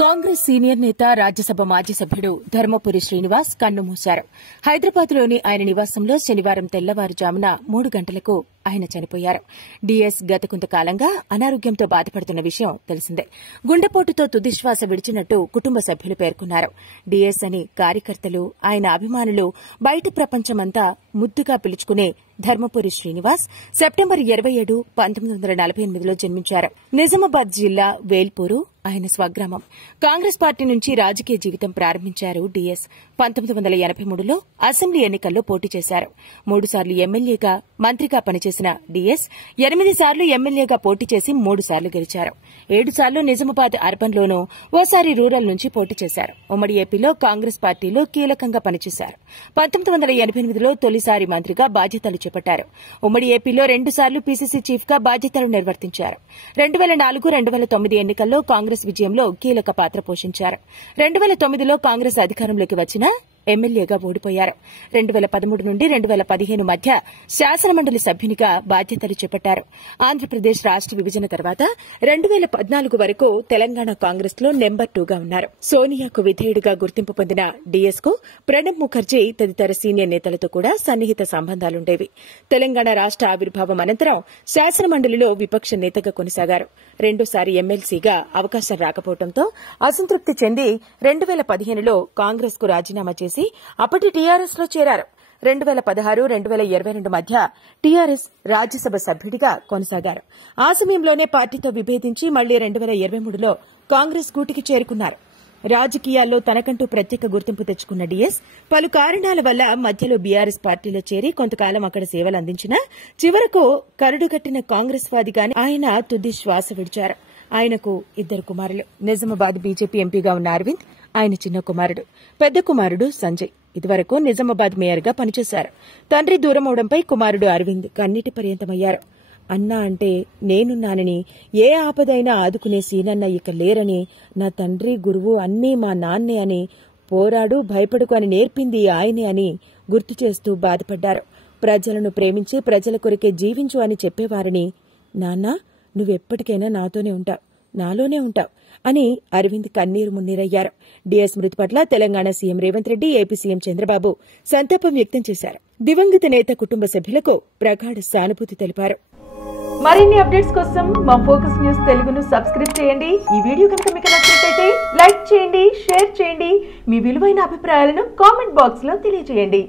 Congress senior నేత రాజ్యసభ మాజీ సభ్యుడు ధర్మపురి శ్రీనివాస్ కన్నుమూశారు. హైదరాబాద్లోని ఆయన నివాసంలో శనివారం తెల్లవారుజామున 3 గంటలకు ఆయన చనిపోయారు. డీఎస్ గత కొంతకాలంగా అనారోగ్యంతో బాధపడుతున్న విషయం తెలిసిందే. గుండెపోటుతో తుదిశ్వాస విడిచినట్టు కుటుంబ సభ్యులు పేర్కొన్నారు. డీఎస్ అని కార్యకర్తలు, ఆయన అభిమానులు, బయటి ప్రపంచమంతా ముద్దుగా పిలుచుకునే ధర్మపురి శ్రీనివాస్ సెప్టెంబర్ 27, 1948లో జన్మించారు. నిజామాబాద్ జిల్లా వేల్పూరు ఆయన స్వగ్రామం. కాంగ్రెస్ పార్టీ నుంచి రాజకీయ జీవితం ప్రారంభించారు డీఎస్. 1983లో అసెంబ్లీ ఎన్నికల్లో పోటీ చేశారు. 3 సార్లు ఎమ్మెల్యేగా, మంత్రిగా పనిచేసిన డీఎస్ 8 సార్లు ఎమ్మెల్యేగా పోటీ చేసి 3 సార్లు గెలిచారు. 7 సార్లు నిజామాబాద్ అర్బన్లోనూ, ఓసారి రూరల్ నుంచి పోటీ చేశారు. ఉమ్మడి ఏపీలో కాంగ్రెస్ పార్టీలో కీలకంగా పనిచేశారు. 1988లో తొలిసారి మంత్రిగా బాధ్యతలు చేపట్టారు. ఉమ్మడి ఏపీలో 2 సార్లు పీసీసీ చీఫ్ గా బాధ్యతలు నిర్వర్తించారు. 2004, 2009 ఎన్నికల్లో కాంగ్రెస్ విజయంలో కీలక పాత్ర పోషించారు. 2009లో కాంగ్రెస్ అధికారంలోకి వచ్చినా ఎమ్మెల్యేగా ఓడిపోయారు. 2013 నుండి 2015 మధ్య శాసనమండలి సభ్యునిగా బాధ్యతలు చేపట్టారు. ఆంధ్రప్రదేశ్ రాష్ట విభజన తర్వాత 2014 వరకు తెలంగాణ కాంగ్రెస్ లో నెంబర్ 2గా ఉన్నారు. సోనియాకు విధేయుడిగా గుర్తింపు పొందిన డీఎస్ కు ప్రణబ్ ముఖర్జీ తదితర సీనియర్ నేతలతో కూడా సన్నిహిత సంబంధాలుండేవి. తెలంగాణ రాష్ట ఆవిర్భావం అనంతరం శాసనమండలిలో విపక్ష నేతగా కొనసాగారు. రెండోసారి ఎమ్మెల్సీగా అవకాశం రాకపోవడంతో అసంతృప్తి చెంది 2015లో కాంగ్రెస్ కు రాజీనామా చేసి అప్పటి టీఆర్ఎస్ లో చేరారు. 2016, 2022 మధ్య టీఆర్ఎస్ రాజ్యసభ సభ్యుడిగా కొనసాగారు. ఆ సమయంలోనే పార్టీతో విభేదించి మళ్లీ 2023లో కాంగ్రెస్ గూటికి చేరుకున్నారు. రాజకీయాల్లో తనకంటూ ప్రత్యేక గుర్తింపు తెచ్చుకున్న డీఎస్ పలు కారణాల వల్ల మధ్యలో బీఆర్ఎస్ పార్టీలో చేరి కొంతకాలం అక్కడ సేవలు అందించినా చివరకు కరడుగట్టిన కాంగ్రెస్ వాదిగానే ఆయన తుది శ్వాస విడిచారు. ఆయనకు 2 కుమారులు. నిజామాబాద్ బీజేపీ ఎంపీగా ఉన్న అరవింద్ ఆయన చిన్న కుమారుడు. పెద్ద కుమారుడు సంజయ్ ఇదివరకు నిజామాబాద్ మేయర్గా పనిచేశారు. తండ్రి దూరమవడంపై కుమారుడు అరవింద్ కన్నీటి పర్యంతమయ్యారు. అన్నా అంటే నేనున్నానని, ఏ ఆపదైనా ఆదుకునే సీనన్న ఇక లేరని, నా తండ్రి, గురువు అన్నీ మా నాన్నే అని, పోరాడు భయపడుకు అని నేర్పింది ఆయనే అని గుర్తు చేస్తూ బాధపడ్డారు. ప్రజలను ప్రేమించి ప్రజల కొరికే జీవించు అని చెప్పేవారని, నాన్నా నువ్వెప్పటికైనా నాతోనే ఉంటావు, నాలోనే ఉంటావు అని అరవింద్ కన్నీరు మున్నీరయ్యారు. డీఎస్ మృతి పట్ల Telangana CM Revanth Reddy, AP CM Chandrababu సంతాపం వ్యక్తం చేశారు. దివంగత నేత కుటుంబ సభ్యులకు ప్రగాఢ సానుభూతి తెలిపారు. మరిన్ని అప్డేట్స్ కోసం మా ఫోకస్ న్యూస్ తెలుగును సబ్స్క్రైబ్ చేయండి. ఈ వీడియో కనుక మీకు నచ్చినట్లయితే లైక్ చేయండి, షేర్ చేయండి. మీ విలువైన అభిప్రాయాలను కామెంట్ బాక్స్ లో తెలియజేయండి.